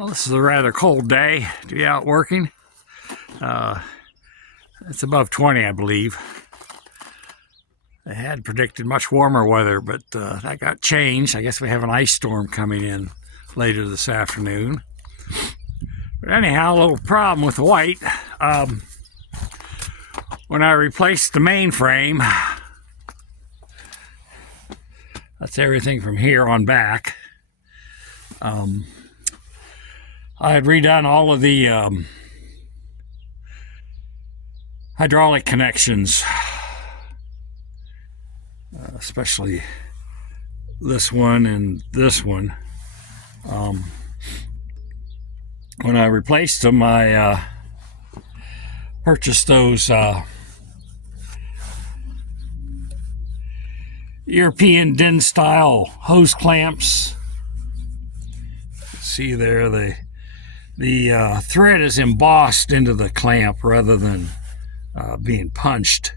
Well, this is a rather cold day to be out working. It's above 20, I believe. They had predicted much warmer weather, but that got changed. I guess we have an ice storm coming in later this afternoon. But anyhow, a little problem with the white. When I replaced the mainframe, that's everything from here on back. I had redone all of the hydraulic connections, especially this one and this one. When I replaced them, I purchased those European DIN style hose clamps. See there, the thread is embossed into the clamp rather than being punched.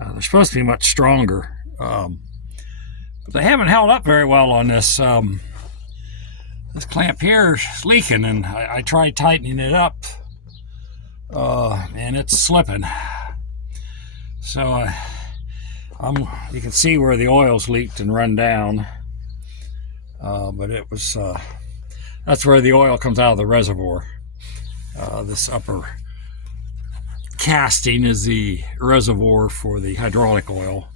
They're supposed to be much stronger, but they haven't held up very well on this. This clamp here is leaking, and I tried tightening it up, and it's slipping. So you can see where the oil's leaked and run down, but it was that's where the oil comes out of the reservoir. This upper casting is the reservoir for the hydraulic oil,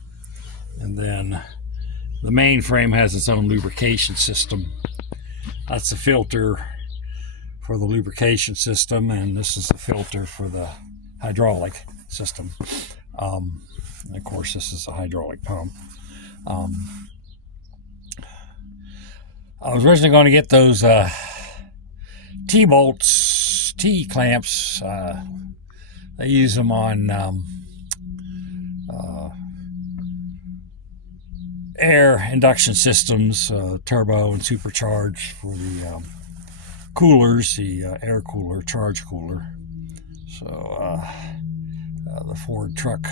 and then the mainframe has its own lubrication system. That's the filter for the lubrication system, and this is the filter for the hydraulic system. And of course, this is a hydraulic pump. I was originally going to get those T-bolts, T-clamps. They use them on air induction systems, turbo and supercharged for the coolers, the air cooler, charge cooler. So the Ford truck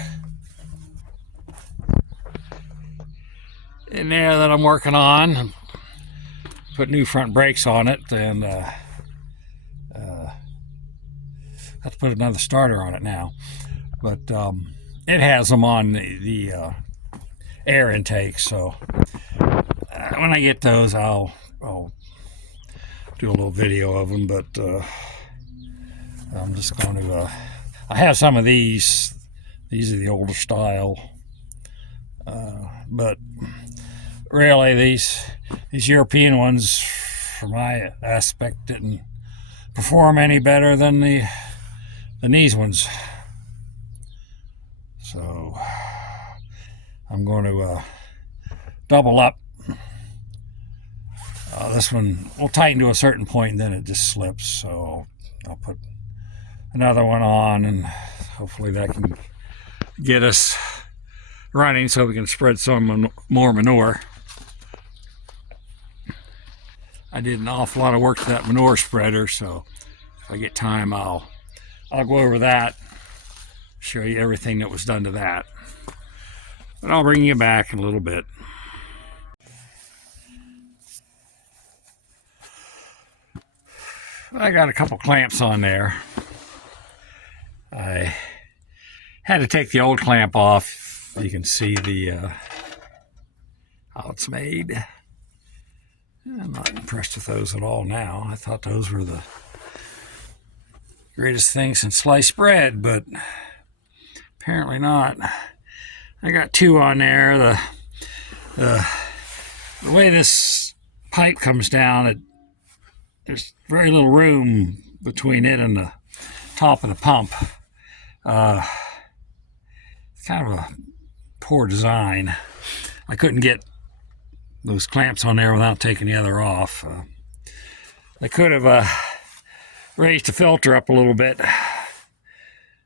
in there that I'm working on, put new front brakes on it, and have to put another starter on it now. But it has them on the air intake, so when I get those, I'll do a little video of them. But I'm just going to I have some of these are the older style, but really these European ones, from my aspect, didn't perform any better than these ones. So I'm going to double up. This one will tighten to a certain point, and then it just slips. So I'll put another one on, and hopefully that can get us running so we can spread some more manure. I did an awful lot of work to that manure spreader, so if I get time, I'll go over that, show you everything that was done to that. But I'll bring you back in a little bit. I got a couple clamps on there. I had to take the old clamp off. You can see how it's made. I'm not impressed with those at all now. I thought those were the greatest thing since sliced bread, but apparently not. I got two on there. The way this pipe comes down, there's very little room between it and the top of the pump. It's kind of a poor design. I couldn't get those clamps on there without taking the other off. They could have raised the filter up a little bit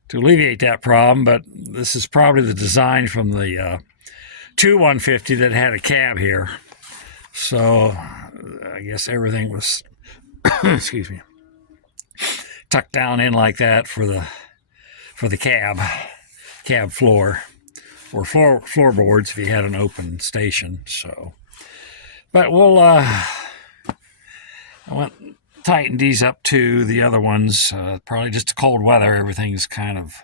to alleviate that problem, but this is probably the design from the 2150 that had a cab here. So I guess everything was excuse me, tucked down in like that for the cab floor, or floorboards if you had an open station. So, but we'll I went tightened these up too. The other ones, probably just cold weather, everything's kind of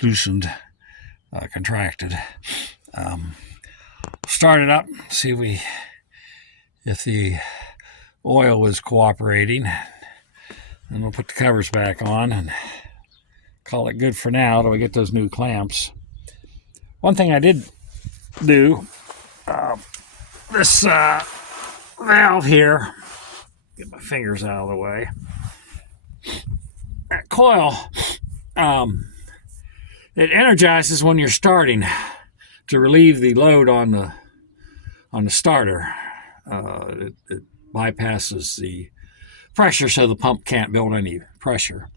loosened, contracted. Start it up, see if the oil was cooperating. And we'll put the covers back on and call it good for now till we get those new clamps. One thing I did do, this valve here, get my fingers out of the way. That coil, it energizes when you're starting to relieve the load on the starter. It bypasses the pressure so the pump can't build any pressure.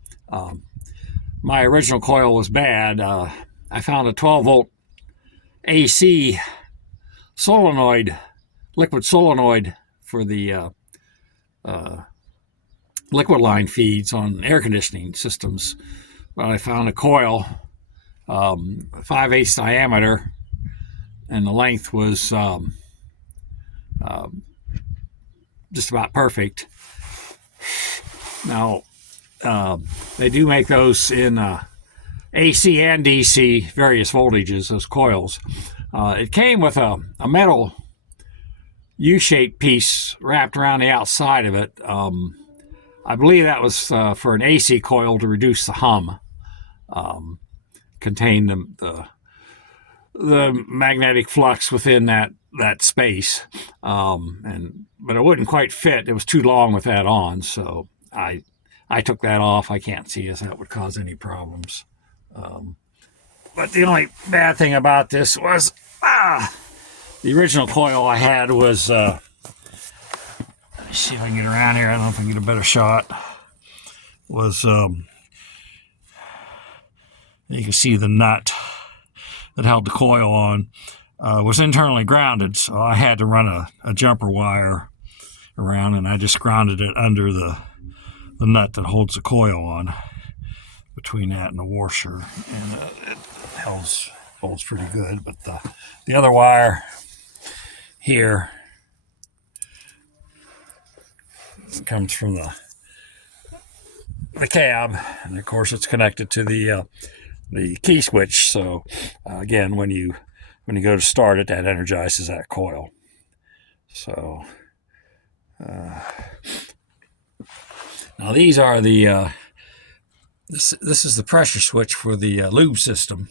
My original coil was bad. I found a 12-volt AC solenoid, liquid solenoid for the liquid line feeds on air conditioning systems. But I found a coil, 5/8 diameter, and the length was just about perfect. Now, they do make those in AC and DC, various voltages, those coils. It came with a metal U-shaped piece wrapped around the outside of it. I believe that was for an AC coil to reduce the hum. Contain the magnetic flux within that space, but it wouldn't quite fit. It was too long with that on, so I took that off. I can't see if that would cause any problems. But the only bad thing about this was the original coil I had was, let me see if I can get around here. I don't know if I can get a better shot. Was, you can see the nut that held the coil on was internally grounded, so I had to run a jumper wire around, and I just grounded it under the nut that holds the coil on, between that and the washer, and it holds pretty good. But the other wire here comes from the cab, and of course it's connected to the key switch. So again, when you go to start it, that energizes that coil. So now these are the this is the pressure switch for the lube system.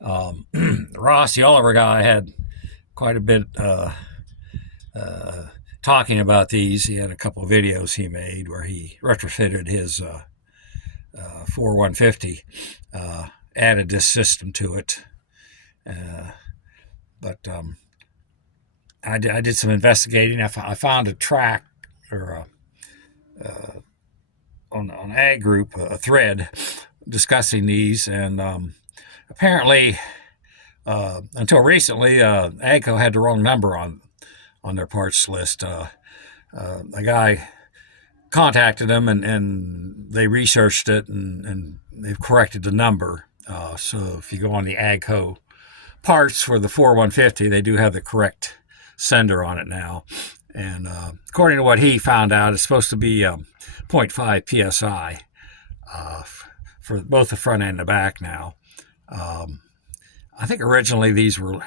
Ross, the Oliver guy, had quite a bit talking about these. He had a couple of videos he made where he retrofitted his 4150, added this system to it. But I did some investigating. I found a track or on Ag Group, a thread discussing these, and apparently until recently, AGCO had the wrong number on their parts list. A guy contacted them, and they researched it, and they've corrected the number. So if you go on the AGCO parts for the 4150, they do have the correct sender on it now. And according to what he found out, it's supposed to be 0.5 psi for both the front and the back now. I think originally these were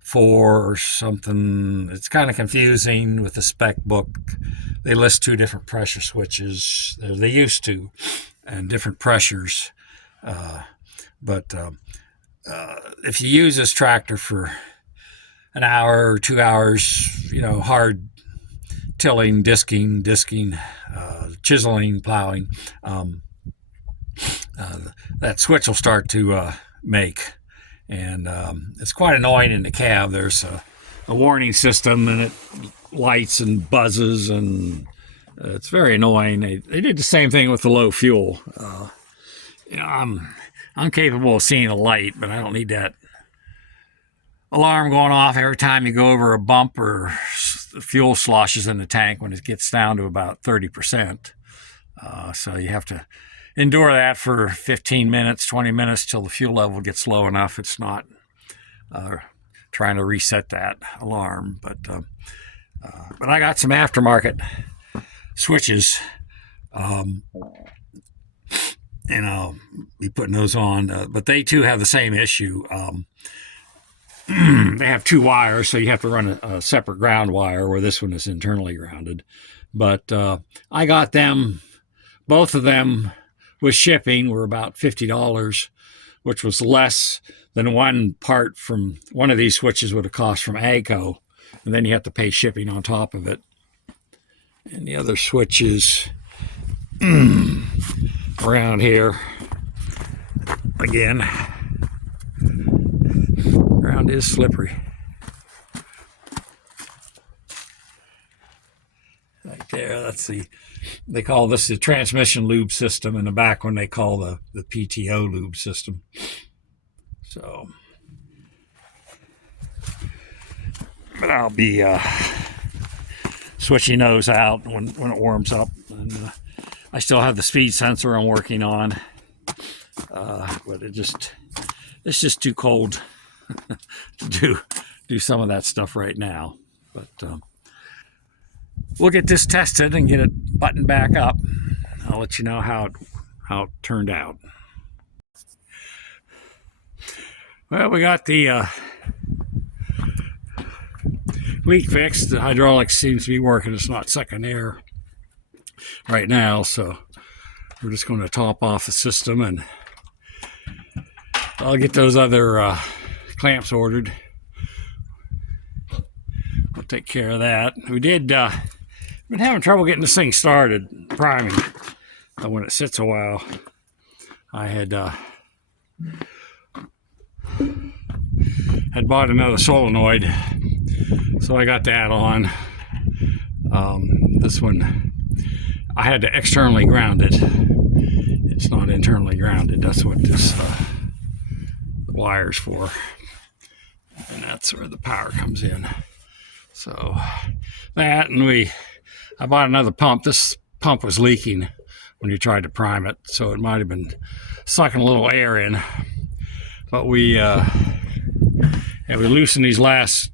4 or something. It's kind of confusing with the spec book. They list 2 different pressure switches. They used to, and different pressures. But if you use this tractor for an hour or 2 hours, hard tilling, disking, chiseling, plowing, that switch will start to make. And it's quite annoying in the cab. There's a warning system, and it lights and buzzes, and it's very annoying. They did the same thing with the low fuel. I'm capable of seeing a light, but I don't need that alarm going off every time you go over a bump or the fuel sloshes in the tank when it gets down to about 30%. So you have to endure that for 15 minutes, 20 minutes till the fuel level gets low enough. It's not trying to reset that alarm. But I got some aftermarket switches, and I'll be putting those on. But they too have the same issue. They have two wires, so you have to run a separate ground wire where this one is internally grounded. But I got them, both of them with shipping were about $50, which was less than one part from one of these switches would have cost from AGCO. And then you have to pay shipping on top of it. And the other switches around here, again, ground is slippery. Right there, that's they call this the transmission lube system. In the back one they call the PTO lube system. So, but I'll be switching those out when it warms up. And I still have the speed sensor I'm working on, but it's just too cold to do some of that stuff right now. But we'll get this tested and get it buttoned back up. I'll let you know how it turned out. Well, we got the leak fixed. The hydraulics seems to be working. It's not sucking air right now, so we're just going to top off the system, and I'll get those other clamps ordered. We'll take care of that. We did been having trouble getting this thing started, priming. When it sits a while, I had bought another solenoid, so I got that on. This one I had to externally ground it. It's not internally grounded. That's what this wire's for, and that's where the power comes in. So that, and I bought another pump. This pump was leaking when you tried to prime it, so it might have been sucking a little air in. But we loosened these last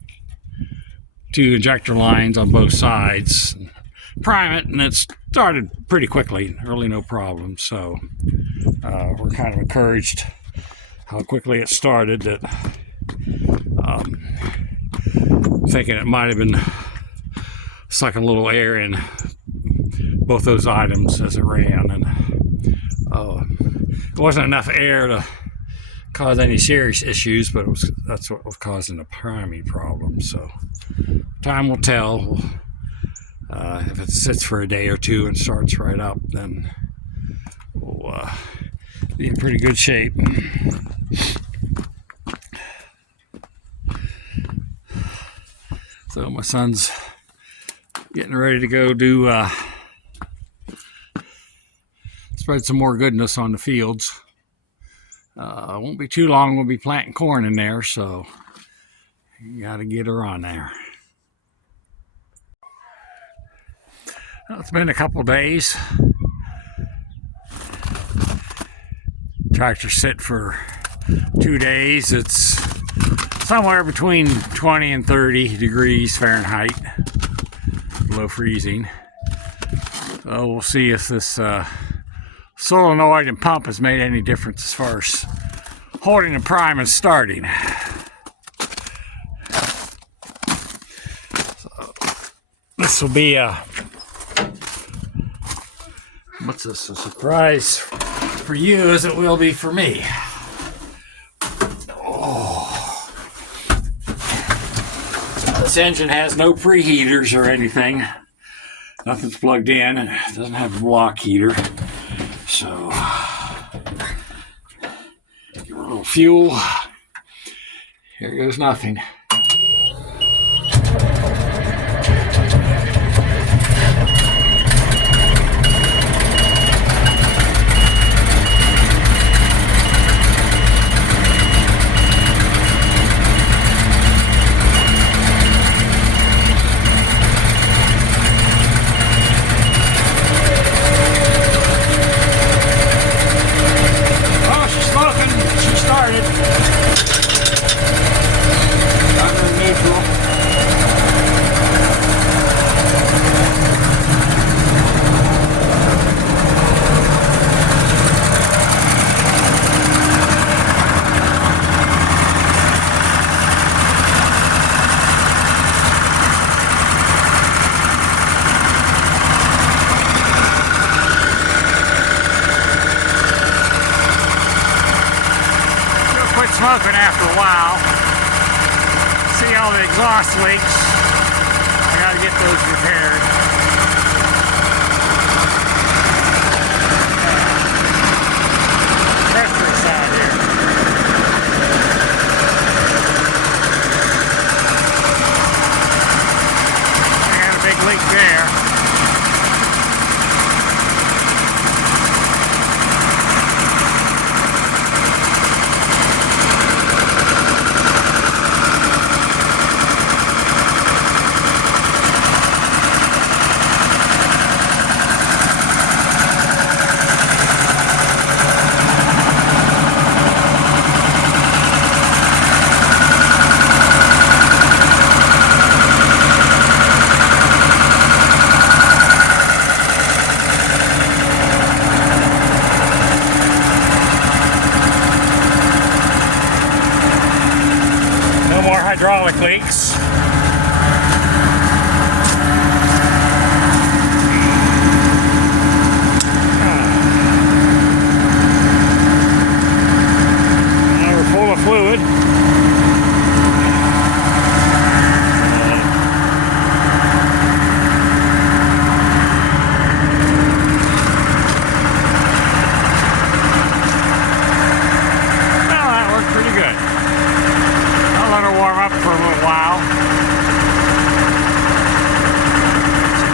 two injector lines on both sides, prime it, and it started pretty quickly, really no problem. So we're kind of encouraged how quickly it started, that thinking it might have been sucking a little air in both those items as it ran, and it wasn't enough air to cause any serious issues, but that's what was causing the priming problem. So time will tell. If it sits for a day or two and starts right up, then we'll be in pretty good shape. So my son's getting ready to go do spread some more goodness on the fields. Won't be too long, we'll be planting corn in there, so you gotta get her on there. Well, it's been a couple days. Tractor sit for 2 days. It's somewhere between 20 and 30 degrees Fahrenheit, below freezing. So we'll see if this solenoid and pump has made any difference as far as holding the prime and starting. So this will be a surprise for you as it will be for me. This engine has no preheaters or anything. Nothing's plugged in, and it doesn't have a block heater. So, give her a little fuel. Here goes nothing. smoking after a while. See all the exhaust leaks. I gotta get those repaired. Pressure side here. I got a big leak there. Hydraulic leaks. Now we're full of fluid. Well, that worked pretty good. I'll let her warm up for a little while.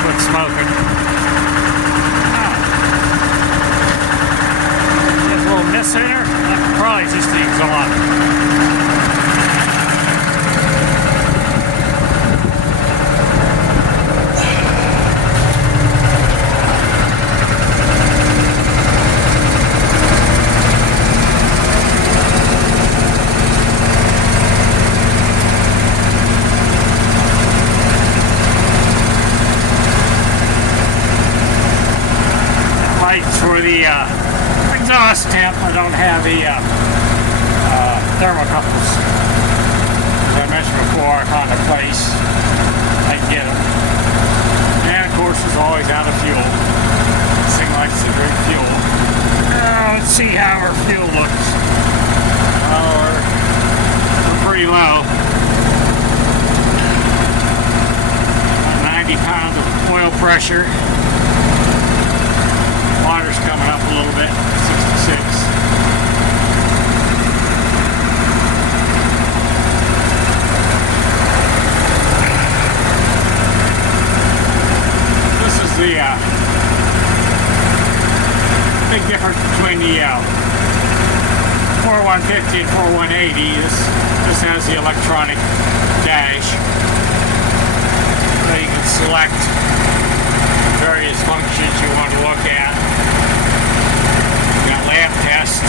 Quit smoking. There's a little mist in her. That's probably just the exhaust. For the exhaust temp, I don't have the thermocouples. As I mentioned before, I found a place I can get them. And of course, there's always out of fuel. This thing likes to drink fuel. Let's see how our fuel looks. We're pretty low. 90 pounds of oil pressure. Water's coming up a little bit, 66. This is the big difference between the 4150 and 4180. This has the electronic dash. So you can select various functions you want to look at. Got lamp test.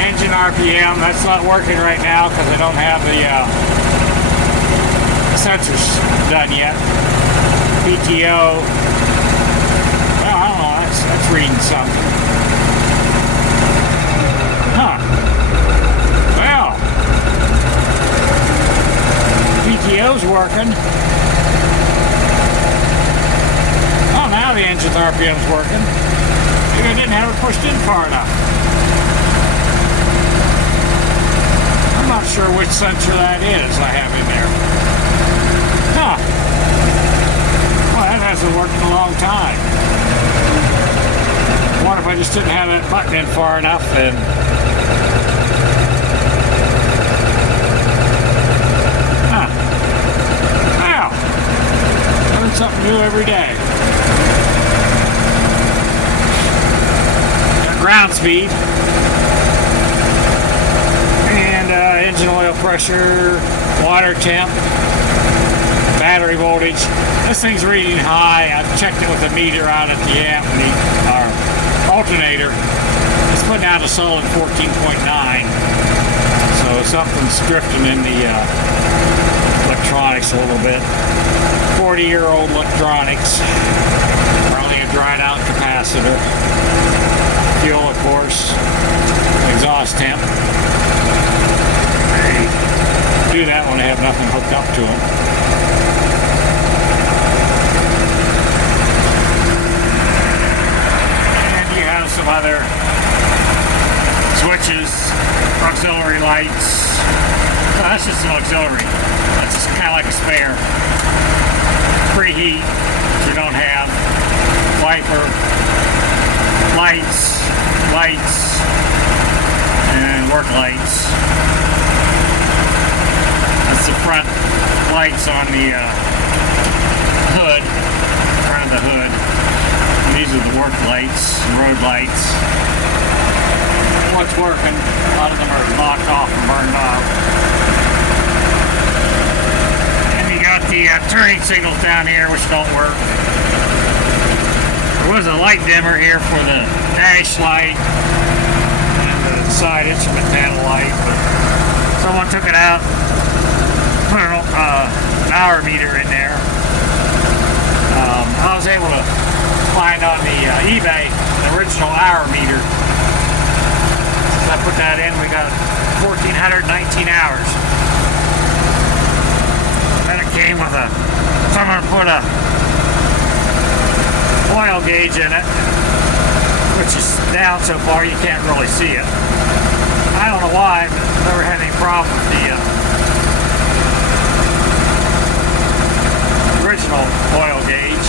Engine RPM, that's not working right now because I don't have the sensors done yet. PTO, well, I don't know, that's reading something. Huh. Well, PTO's working. Oh, now the engine's RPM's working. Maybe I didn't have it pushed in far enough. I'm not sure which sensor that is I have in there. Huh. Well, that hasn't worked in a long time. What if I just didn't have that button in far enough and... Huh. Wow. Learn something new every day. Got ground speed. And engine oil pressure, water temp, battery voltage. This thing's reading high. I've checked it with a meter out at the amp and the alternator. It's putting out a solid 14.9. So something's drifting in the electronics a little bit. 40-year-old electronics. Probably a dried out capacitor. Fuel, of course. Exhaust temp. Do that when I have nothing hooked up to them. auxiliary lights. No, that's just an auxiliary. That's just kind of like a spare. Preheat, which we don't have. Wiper, lights, and work lights. That's the front lights on the hood, front of the hood. And these are the work lights, road lights. What's working? A lot of them are knocked off and burned off. And you got the turning signals down here, which don't work. There was a light dimmer here for the dash light and the side instrument panel light, but someone took it out, put an hour meter in there. I was able to find on the eBay the original hour meter. I put that in, we got 1,419 hours. Then it came with someone put a oil gauge in it, which is down so far you can't really see it. I don't know why, but I've never had any problem with the original oil gauge.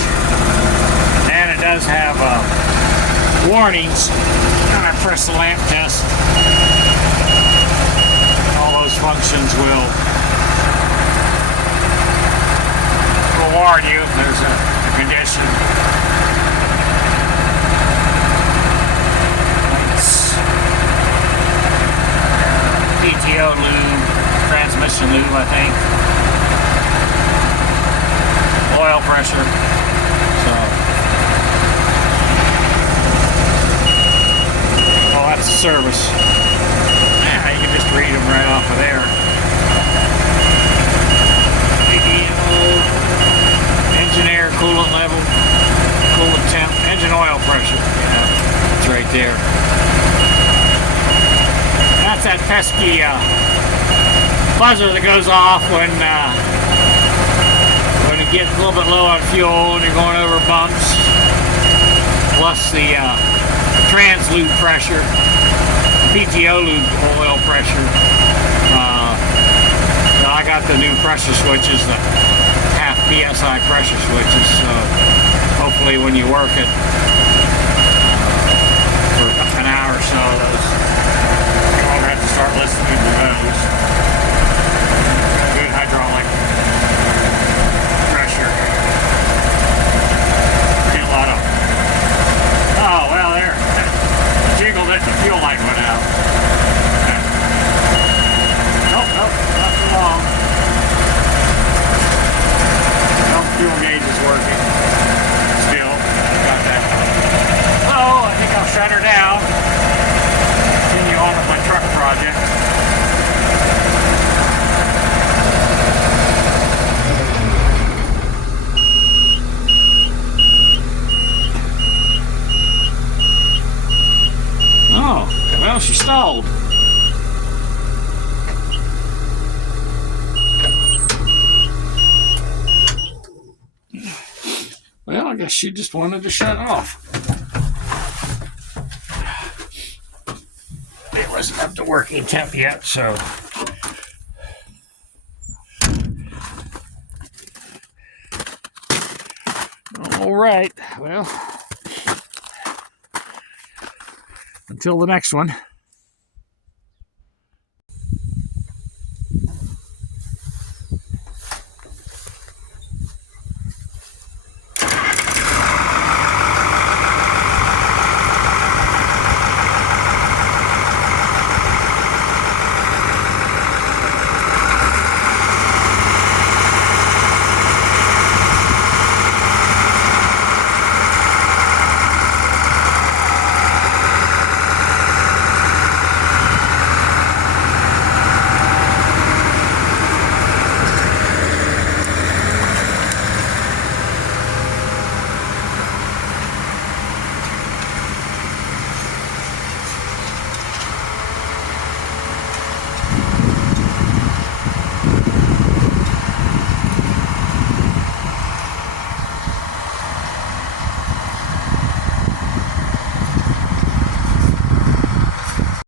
And it does have warnings. When I press the lamp test, all those functions will warn you if there's a condition. PTO lube, transmission lube, I think. Oil pressure. So. That's the service. Yeah, you can just read them right off of there. Engine air, coolant level, coolant temp, engine oil pressure. Yeah, it's right there. That's that pesky buzzer that goes off when it gets a little bit low on fuel and you're going over bumps. Plus the trans lube pressure, PTO lube oil pressure. I got the new pressure switches, the half PSI pressure switches, so hopefully when you work it for an hour or so, you won't have to start listening to those. Good hydraulic pressure. Get a lot of. Oh well, there. Jiggled it, the fuel light went out. Nope, not for long. No fuel gauge is working. Still, got that. Oh, I think I'll shut her down. Continue on with my truck project. Oh, well, she stalled. Well, I guess she just wanted to shut off. It wasn't up to working temp yet, so. All right, well. Until the next one.